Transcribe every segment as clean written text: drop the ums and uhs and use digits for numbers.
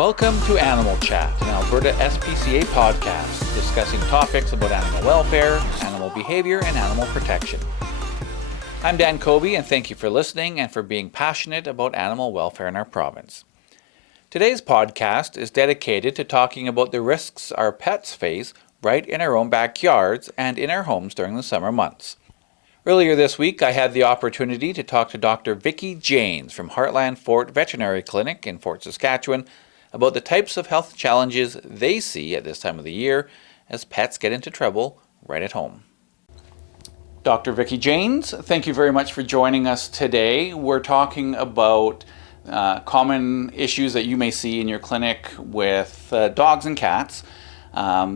Welcome to Animal Chat, an Alberta SPCA podcast discussing topics about animal welfare, animal behavior, and animal protection. I'm Dan Kobe, and thank you for listening and for being passionate about animal welfare in our province. Today's podcast is dedicated to talking about the risks our pets face right in our own backyards and in our homes during the summer months. Earlier this week, I had the opportunity to talk to Dr. Vicki Janes from Heartland Fort Veterinary Clinic in Fort Saskatchewan about the types of health challenges they see at this time of the year as pets get into trouble right at home. Dr. Vicki Janes, thank you very much for joining us today. We're talking about common issues that you may see in your clinic with dogs and cats,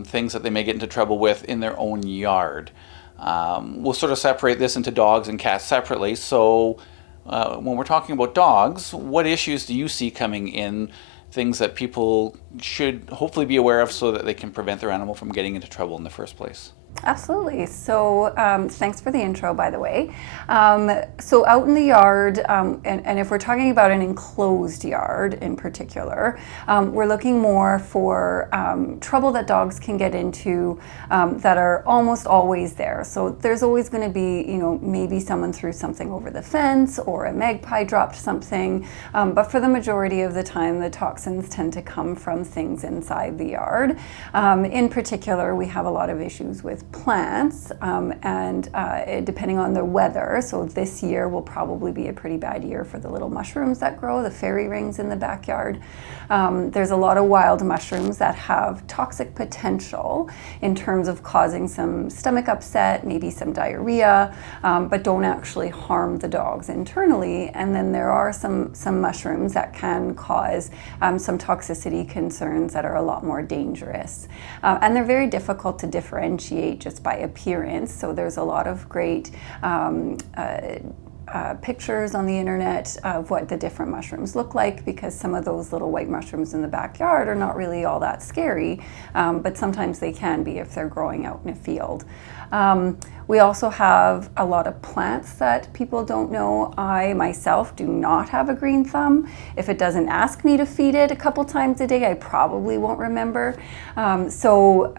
things that they may get into trouble with in their own yard. We'll sort of separate this into dogs and cats separately. So when we're talking about dogs, what issues do you see coming in, things that people should hopefully be aware of so that they can prevent their animal from getting into trouble in the first place? Absolutely. So thanks for the intro, by the way. So out in the yard, and if we're talking about an enclosed yard in particular, we're looking more for trouble that dogs can get into that are almost always there. So there's always going to be, maybe someone threw something over the fence or a magpie dropped something. But for the majority of the time, the toxins tend to come from things inside the yard. In particular, we have a lot of issues with plants and depending on the weather. So this year will probably be a pretty bad year for the little mushrooms that grow, the fairy rings in the backyard. There's a lot of wild mushrooms that have toxic potential in terms of causing some stomach upset, maybe some diarrhea, but don't actually harm the dogs internally. And then there are some mushrooms that can cause some toxicity concerns that are a lot more dangerous. And they're very difficult to differentiate just by appearance. So there's a lot of great pictures on the internet of what the different mushrooms look like, because some of those little white mushrooms in the backyard are not really all that scary, but sometimes they can be if they're growing out in a field. We also have a lot of plants that people don't know. I myself do not have a green thumb. If it doesn't ask me to feed it a couple times a day, I probably won't remember. So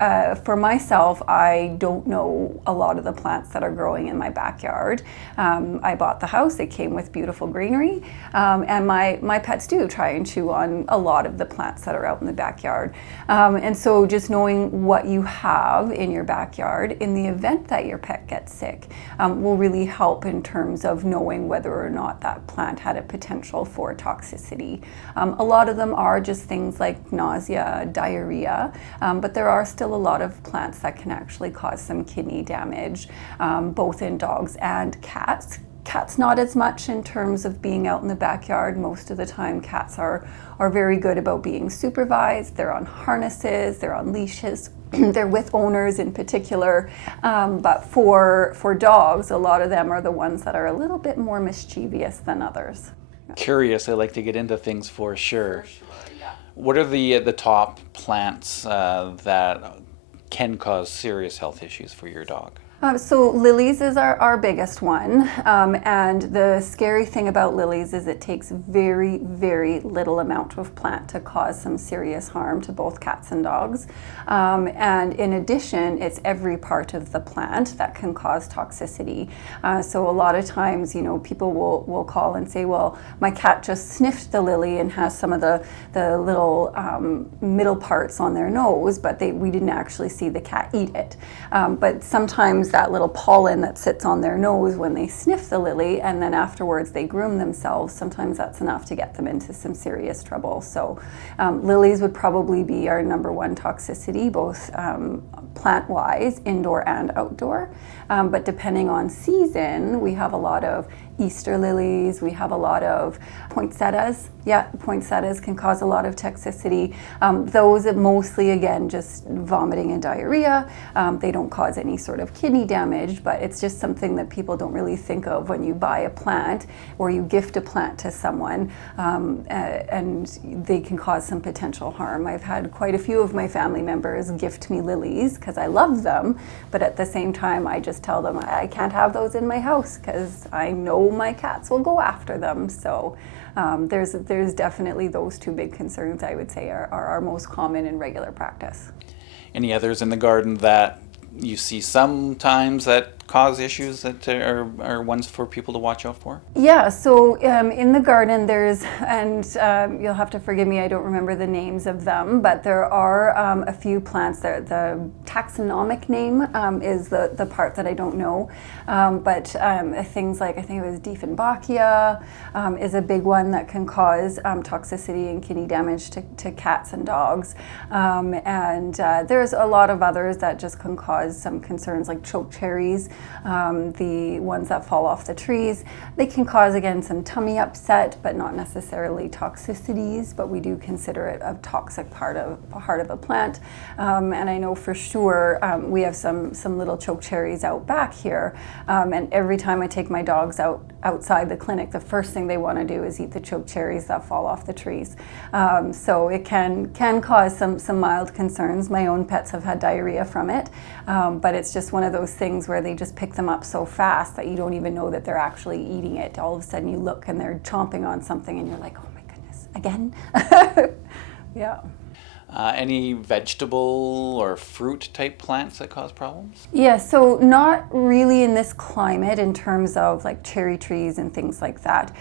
for myself, I don't know a lot of the plants that are growing in my backyard. I bought the house, it came with beautiful greenery, and my pets do try and chew on a lot of the plants that are out in the backyard. And so just knowing what you have in your backyard in the event that your pet gets sick will really help in terms of knowing whether or not that plant had a potential for toxicity. A lot of them are just things like nausea, diarrhea, but there are still a lot of plants that can actually cause some kidney damage, both in dogs and cats. Cats not as much in terms of being out in the backyard. Most of the time cats are very good about being supervised. They're on harnesses, they're on leashes, they're with owners in particular. But for dogs, a lot of them are the ones that are a little bit more mischievous than others. Curious, they like to get into things for sure. For sure, yeah. What are the top plants that can cause serious health issues for your dog? So lilies is our biggest one, and the scary thing about lilies is it takes very, very little amount of plant to cause some serious harm to both cats and dogs. And in addition, it's every part of the plant that can cause toxicity. So a lot of times, people will call and say, well, my cat just sniffed the lily and has some of the little middle parts on their nose, but we didn't actually see the cat eat it. But sometimes that little pollen that sits on their nose when they sniff the lily and then afterwards they groom themselves, sometimes that's enough to get them into some serious trouble. So lilies would probably be our number one toxicity, both plant-wise, indoor and outdoor. But depending on season, we have a lot of Easter lilies, we have a lot of poinsettias. Yeah, poinsettias can cause a lot of toxicity. Those are mostly, again, just vomiting and diarrhea. They don't cause any sort of kidney damage, but it's just something that people don't really think of when you buy a plant or you gift a plant to someone, and they can cause some potential harm. I've had quite a few of my family members gift me lilies because I love them, but at the same time, I just tell them I can't have those in my house because I know know my cats will go after them. So there's definitely those two big concerns, I would say, are our most common in regular practice. Any others in the garden that you see sometimes that cause issues that are ones for people to watch out for? Yeah, so in the garden there's, and you'll have to forgive me, I don't remember the names of them, but there are a few plants that the taxonomic name is the part that I don't know, but things like, I think it was Dieffenbachia is a big one that can cause toxicity and kidney damage to cats and dogs, and there's a lot of others that just can cause some concerns, like choke cherries, the ones that fall off the trees. They can cause, again, some tummy upset, but not necessarily toxicities, but we do consider it a toxic part of a plant. And I know for sure we have some little choke cherries out back here, and every time I take my dogs outside the clinic, the first thing they want to do is eat the choke cherries that fall off the trees. So it can cause some mild concerns. My own pets have had diarrhea from it, but it's just one of those things where they just pick them up so fast that you don't even know that they're actually eating it. All of a sudden you look and they're chomping on something and you're like, oh my goodness, again? Yeah. Any vegetable or fruit type plants that cause problems? Yeah, so not really in this climate in terms of like cherry trees and things like that.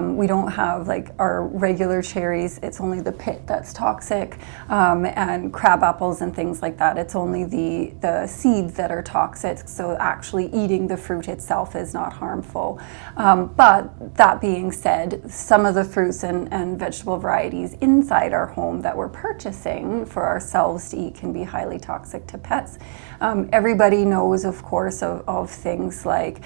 We don't have like our regular cherries. It's only the pit that's toxic, and crab apples and things like that. It's only the seeds that are toxic, so actually eating the fruit itself is not harmful. But that being said, some of the fruits and vegetable varieties inside our home that we're purchasing for ourselves to eat can be highly toxic to pets. Everybody knows, of course, of things like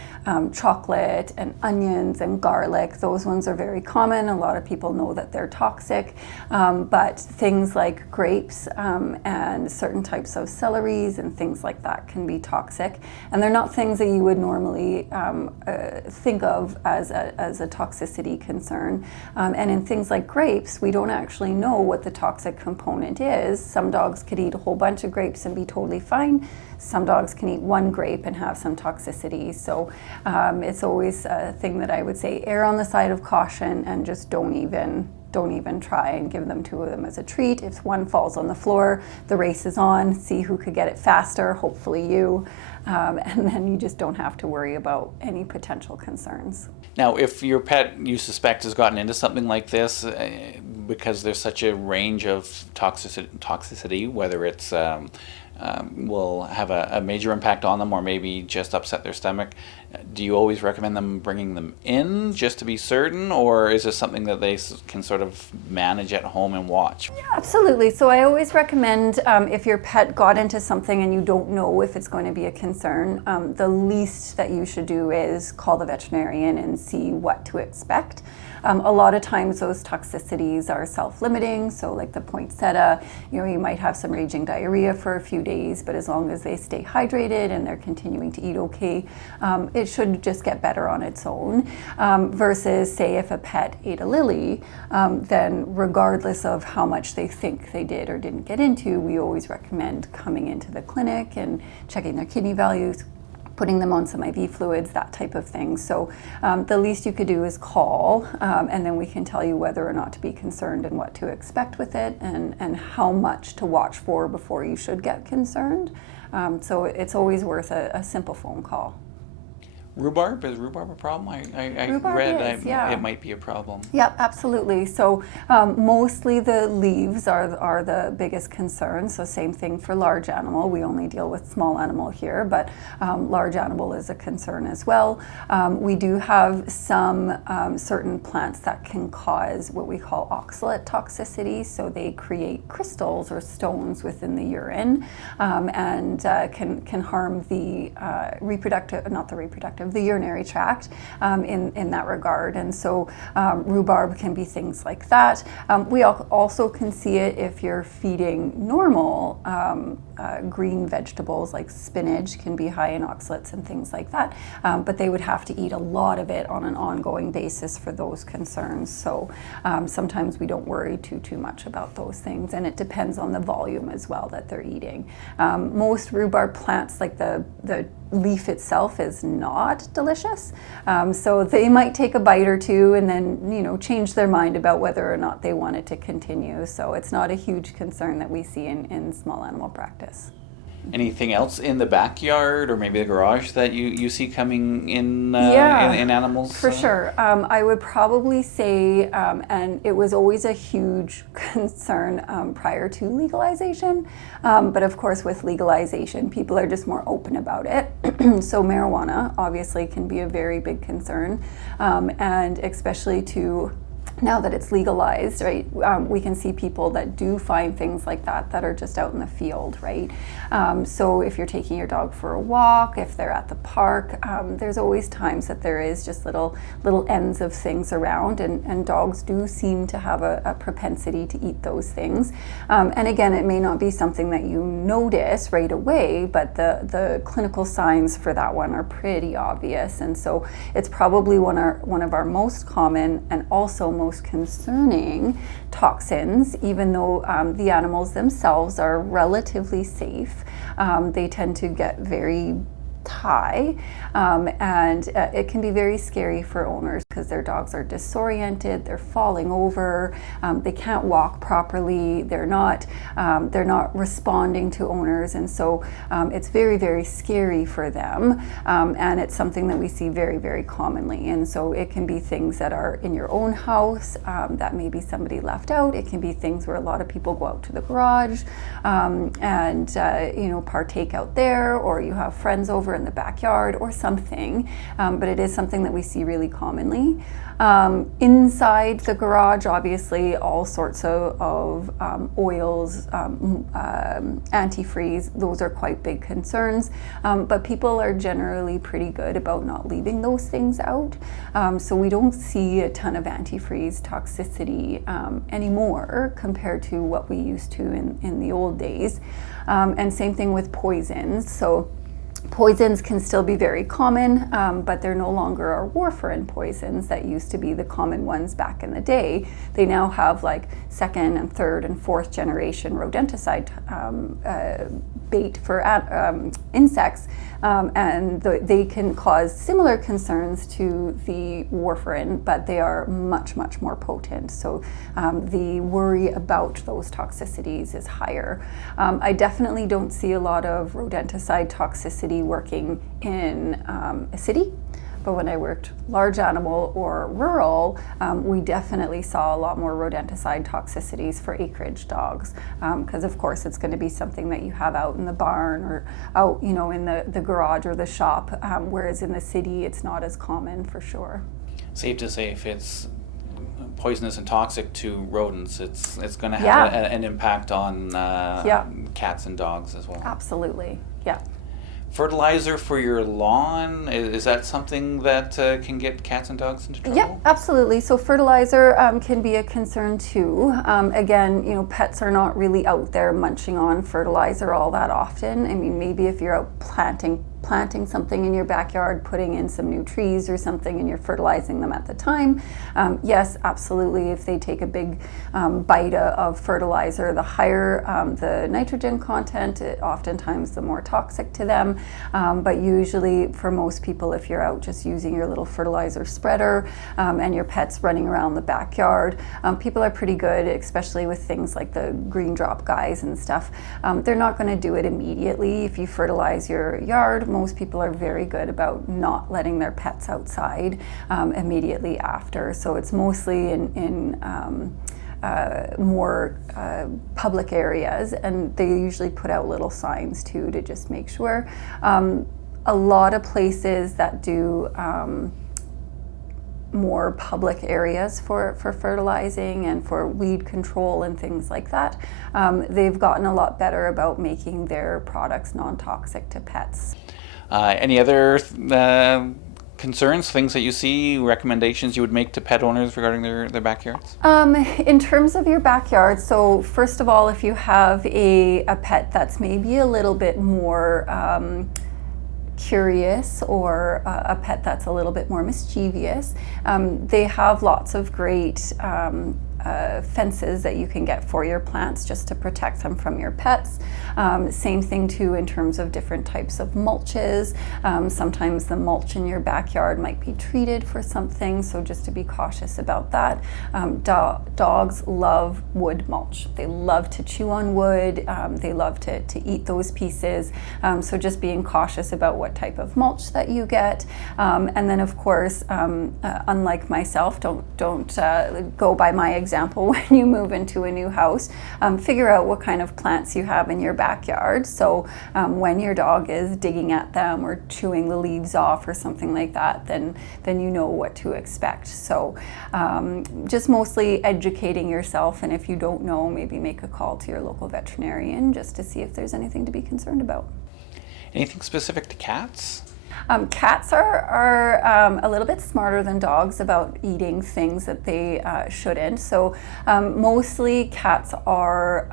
chocolate and onions and garlic. Those ones are very common. A lot of people know that they're toxic, but things like grapes and certain types of celeries and things like that can be toxic. And they're not things that you would normally think of as a toxicity concern. And in things like grapes, we don't actually know what the toxic component is. Some dogs could eat a whole bunch of grapes and be totally fine. Some dogs can eat one grape and have some toxicity. So it's always a thing that I would say, err on the side of caution and just don't even try and give them two of them as a treat. If one falls on the floor, the race is on. See who could get it faster, hopefully you. And then you just don't have to worry about any potential concerns. Now, if your pet you suspect has gotten into something like this, because there's such a range of toxicity, whether it's will have a major impact on them or maybe just upset their stomach, do you always recommend them bringing them in just to be certain, or is this something that they can sort of manage at home and watch? Yeah, absolutely. So I always recommend if your pet got into something and you don't know if it's going to be a concern, the least that you should do is call the veterinarian and see what to expect. A lot of times those toxicities are self-limiting, so like the poinsettia, you might have some raging diarrhea for a few days, but as long as they stay hydrated and they're continuing to eat okay, it should just get better on its own. Versus, say, if a pet ate a lily, then regardless of how much they think they did or didn't get into, we always recommend coming into the clinic and checking their kidney values, putting them on some IV fluids, that type of thing. So the least you could do is call, and then we can tell you whether or not to be concerned and what to expect with it, and how much to watch for before you should get concerned. So it's always worth a simple phone call. Rhubarb? Is rhubarb a problem? I Rhubarb read is, yeah. it might be a problem. Yep, absolutely. So mostly the leaves are the biggest concern. So same thing for large animal. We only deal with small animal here, but large animal is a concern as well. We do have some certain plants that can cause what we call oxalate toxicity. So they create crystals or stones within the urine, and can harm the the urinary tract in that regard. And so rhubarb can be things like that. We also can see it if you're feeding normal green vegetables, like spinach can be high in oxalates and things like that, but they would have to eat a lot of it on an ongoing basis for those concerns. So sometimes we don't worry too much about those things, and it depends on the volume as well that they're eating. Most rhubarb plants, like the leaf itself is not delicious. So they might take a bite or two and then, change their mind about whether or not they want it to continue. So it's not a huge concern that we see in small animal practice. Anything else in the backyard or maybe the garage that you see coming in in animals? For sure. I would probably say, and it was always a huge concern prior to legalization, but of course with legalization, people are just more open about it. So marijuana obviously can be a very big concern, and especially now that it's legalized, right, we can see people that do find things like that are just out in the field, right? So if you're taking your dog for a walk, if they're at the park, there's always times that there is just little ends of things around, and dogs do seem to have a propensity to eat those things. And again, it may not be something that you notice right away, but the clinical signs for that one are pretty obvious. And so it's probably one of our most common and also most concerning toxins, even though the animals themselves are relatively safe. They tend to get very high, and it can be very scary for owners because their dogs are disoriented, they're falling over, they can't walk properly, they're not responding to owners, and so it's very, very scary for them, and it's something that we see very, very commonly. And so it can be things that are in your own house that maybe somebody left out. It can be things where a lot of people go out to the garage and partake out there, or you have friends over in the backyard or something, but it is something that we see really commonly. Inside the garage, obviously, all sorts of oils, antifreeze, those are quite big concerns, but people are generally pretty good about not leaving those things out. So we don't see a ton of antifreeze toxicity anymore compared to what we used to in the old days. And same thing with poisons. So poisons can still be very common, but they're no longer our warfarin poisons that used to be the common ones back in the day. They now have like second and third and fourth generation rodenticide bait for insects, and they can cause similar concerns to the warfarin, but they are much, much more potent. So the worry about those toxicities is higher. I definitely don't see a lot of rodenticide toxicity working in a city, but when I worked large animal or rural, we definitely saw a lot more rodenticide toxicities for acreage dogs, because of course it's going to be something that you have out in the barn or out, in the garage or the shop, whereas in the city it's not as common for sure. Safe to say if it's poisonous and toxic to rodents, it's going to have an impact on cats and dogs as well. Absolutely, yeah. Fertilizer for your lawn, is that something that can get cats and dogs into trouble? Yeah, absolutely. So fertilizer can be a concern too. Again, pets are not really out there munching on fertilizer all that often. I mean, maybe if you're out planting something in your backyard, putting in some new trees or something, and you're fertilizing them at the time, yes, absolutely. If they take a big bite of fertilizer, the higher the nitrogen content, oftentimes the more toxic to them. But usually for most people, if you're out just using your little fertilizer spreader and your pet's running around the backyard, people are pretty good, especially with things like the green drop guys and stuff. They're not going to do it immediately. If you fertilize your yard, most people are very good about not letting their pets outside immediately after. So it's mostly in more public areas, and they usually put out little signs too to just make sure. A lot of places that do more public areas for fertilizing and for weed control and things like that, they've gotten a lot better about making their products non-toxic to pets. Any other concerns, things that you see, recommendations you would make to pet owners regarding their backyards? In terms of your backyard, so first of all, if you have a pet that's maybe a little bit more curious, or a pet that's a little bit more mischievous, they have lots of great fences that you can get for your plants just to protect them from your pets. Same thing too in terms of different types of mulches. Sometimes the mulch in your backyard might be treated for something, so just to be cautious about that. Dogs love wood mulch. They love to chew on wood. They love to eat those pieces. So just being cautious about what type of mulch that you get. And then of course, unlike myself, don't go by my example when you move into a new house. Figure out what kind of plants you have in your backyard. So when your dog is digging at them or chewing the leaves off or something like that, then you know what to expect. So just mostly educating yourself, and if you don't know, maybe make a call to your local veterinarian just to see if there's anything to be concerned about. Anything specific to cats? Cats are a little bit smarter than dogs about eating things that they shouldn't. So mostly cats are,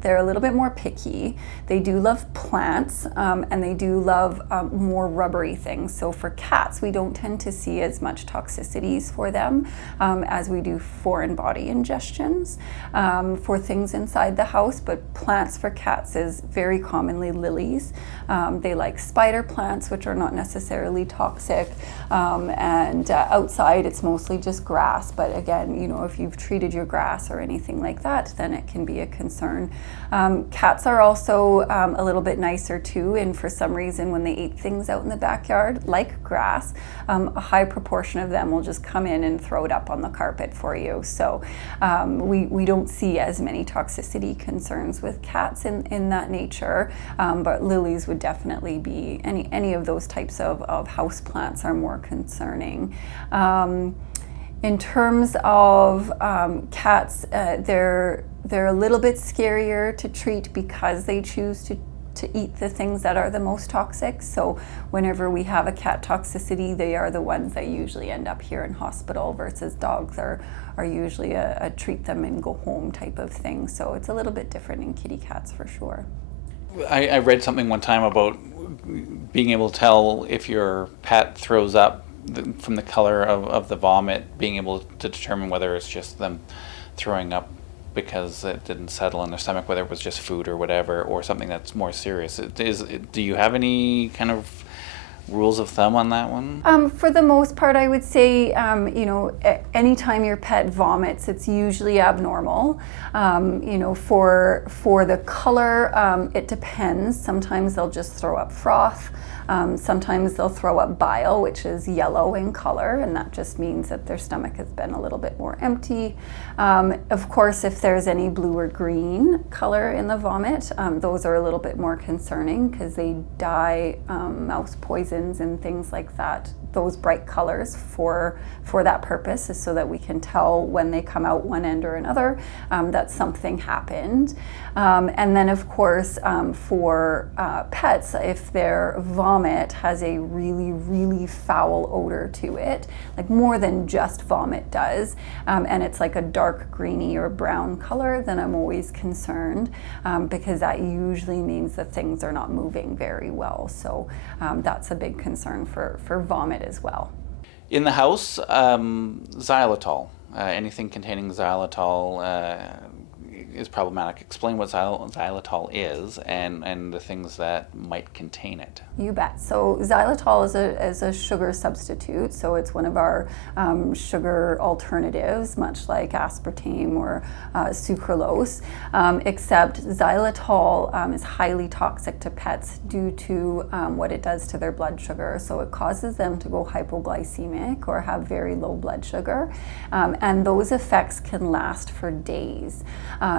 they're a little bit more picky. They do love plants and they do love more rubbery things. So for cats, we don't tend to see as much toxicities for them as we do foreign body ingestions for things inside the house. But plants for cats is very commonly lilies. They like spider plants, which are not necessarily toxic, and outside it's mostly just grass. But again, you know, if you've treated your grass or anything like that, then it can be a concern. Cats are also a little bit nicer too, and for some reason when they eat things out in the backyard, like grass, a high proportion of them will just come in and throw it up on the carpet for you. So we don't see as many toxicity concerns with cats in that nature, but lilies would definitely be, any of those types of house plants are more concerning. In terms of cats, they're a little bit scarier to treat because they choose to eat the things that are the most toxic. So whenever we have a cat toxicity, they are the ones that usually end up here in hospital, versus dogs are usually a treat them and go home type of thing. So it's a little bit different in kitty cats for sure. I read something one time about being able to tell if your pet throws up from the color of the vomit, being able to determine whether it's just them throwing up because it didn't settle in their stomach, whether it was just food or whatever, or something that's more serious. Do you have any kind of rules of thumb on that one? For the most part, I would say, you know, anytime your pet vomits, it's usually abnormal. You know, for the color, it depends. Sometimes they'll just throw up froth. Sometimes they'll throw up bile, which is yellow in color, and that just means that their stomach has been a little bit more empty. Of course, if there's any blue or green color in the vomit, those are a little bit more concerning because they dye mouse poisons and things like that. Those bright colors for that purpose is so that we can tell when they come out one end or another that something happened. And then of course for pets, if their vomit has a really, really foul odor to it, like more than just vomit does, and it's like a dark greeny or brown color, then I'm always concerned because that usually means that things are not moving very well. So that's a big concern for vomit as well. In the house, xylitol. Anything containing xylitol is problematic. Explain what xylitol is and the things that might contain it. You bet. So xylitol is a sugar substitute. So it's one of our sugar alternatives, much like aspartame or sucralose, except xylitol is highly toxic to pets due to what it does to their blood sugar. So it causes them to go hypoglycemic or have very low blood sugar, and those effects can last for days.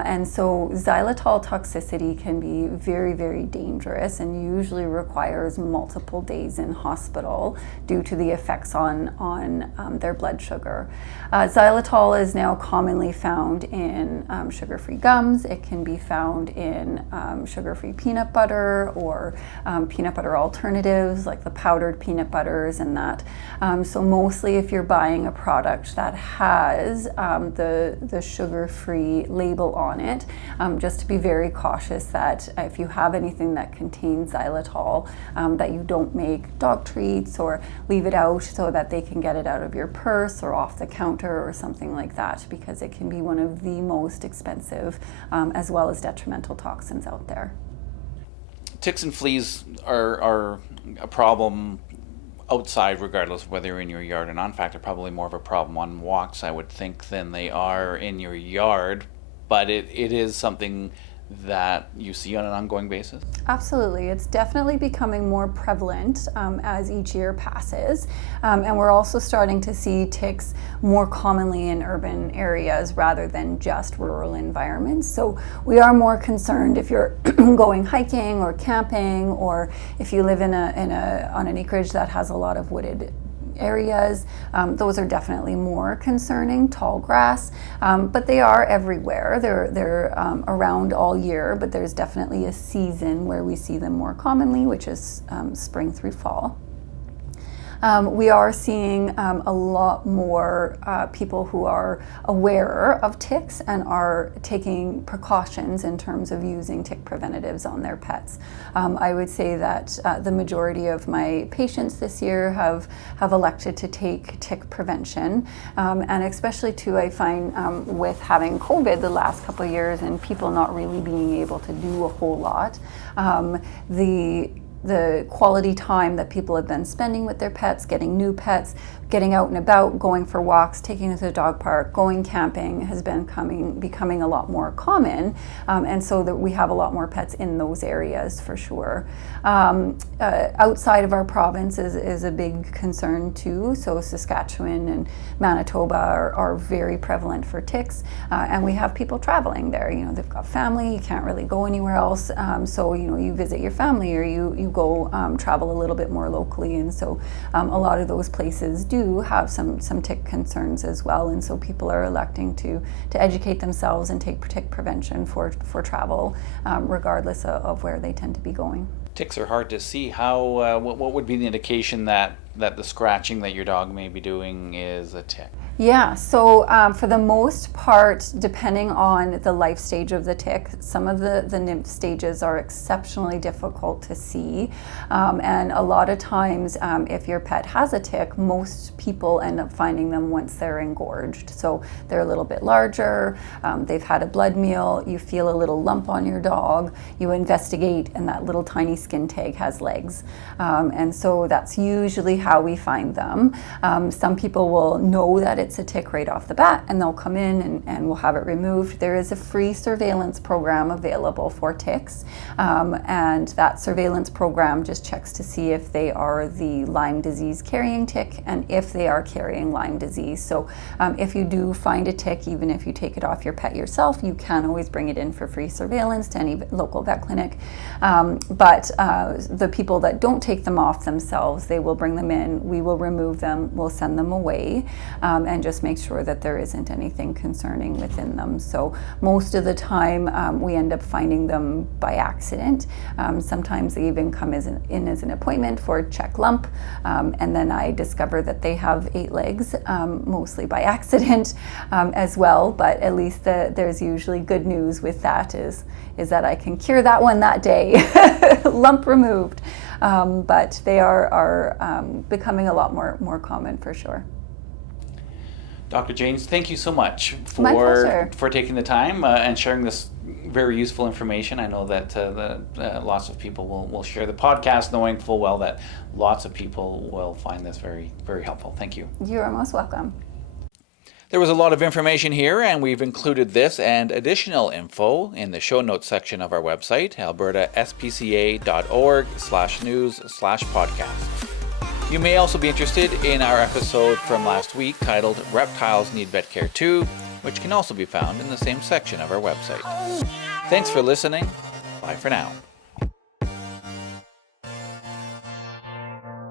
And so xylitol toxicity can be very, very dangerous and usually requires multiple days in hospital due to the effects on their blood sugar. Xylitol is now commonly found in sugar-free gums. It can be found in sugar-free peanut butter or peanut butter alternatives like the powdered peanut butters and that. So mostly if you're buying a product that has the sugar-free label on on it, just to be very cautious that if you have anything that contains xylitol, that you don't make dog treats or leave it out so that they can get it out of your purse or off the counter or something like that, because it can be one of the most expensive as well as detrimental toxins out there. Ticks and fleas are a problem outside, regardless of whether you're in your yard or not. In fact, they're probably more of a problem on walks, I would think, than they are in your yard. But it is something that you see on an ongoing basis? Absolutely. It's definitely becoming more prevalent as each year passes. And we're also starting to see ticks more commonly in urban areas rather than just rural environments. So we are more concerned if you're going hiking or camping, or if you live on an acreage that has a lot of wooded areas. Those are definitely more concerning, tall grass, but they are everywhere. They're around all year, but there's definitely a season where we see them more commonly, which is spring through fall. We are seeing a lot more people who are aware of ticks and are taking precautions in terms of using tick preventatives on their pets. I would say that the majority of my patients this year have elected to take tick prevention, and especially too, I find with having COVID the last couple of years and people not really being able to do a whole lot, the quality time that people have been spending with their pets, getting new pets, getting out and about, going for walks, taking them to the dog park, going camping has been becoming a lot more common, and so that we have a lot more pets in those areas for sure. Outside of our province is a big concern too, so Saskatchewan and Manitoba are very prevalent for ticks, and we have people traveling there. You know, they've got family, you can't really go anywhere else, so you know, you visit your family or you go travel a little bit more locally, and so a lot of those places do have some tick concerns as well, and so people are electing to educate themselves and take tick prevention for travel, regardless of where they tend to be going. Ticks are hard to see. How what would be the indication that the scratching that your dog may be doing is a tick? Yeah, so for the most part, depending on the life stage of the tick, some of the nymph stages are exceptionally difficult to see. And a lot of times, if your pet has a tick, most people end up finding them once they're engorged. So they're a little bit larger, they've had a blood meal, you feel a little lump on your dog, you investigate, and that little tiny skin tag has legs. And so that's usually how we find them. Some people will know that it's a tick right off the bat, and they'll come in and we'll have it removed. There is a free surveillance program available for ticks, and that surveillance program just checks to see if they are the Lyme disease carrying tick and if they are carrying Lyme disease. So if you do find a tick, even if you take it off your pet yourself, you can always bring it in for free surveillance to any local vet clinic. But the people that don't take them off themselves, they will bring them in, we will remove them, we'll send them away, and just make sure that there isn't anything concerning within them. So most of the time we end up finding them by accident. Sometimes they even come in as an appointment for a check lump, and then I discover that they have 8 legs, mostly by accident as well, but at least there's usually good news with that is that I can cure that one that day, lump removed. But they are becoming a lot more common for sure. Dr. Janes, thank you so much for taking the time and sharing this very useful information. I know that lots of people will share the podcast, knowing full well that lots of people will find this very, very helpful. Thank you. You are most welcome. There was a lot of information here, and we've included this and additional info in the show notes section of our website, albertaspca.org/news/podcast. You may also be interested in our episode from last week titled Reptiles Need Vet Care Too, which can also be found in the same section of our website. Thanks for listening. Bye for now.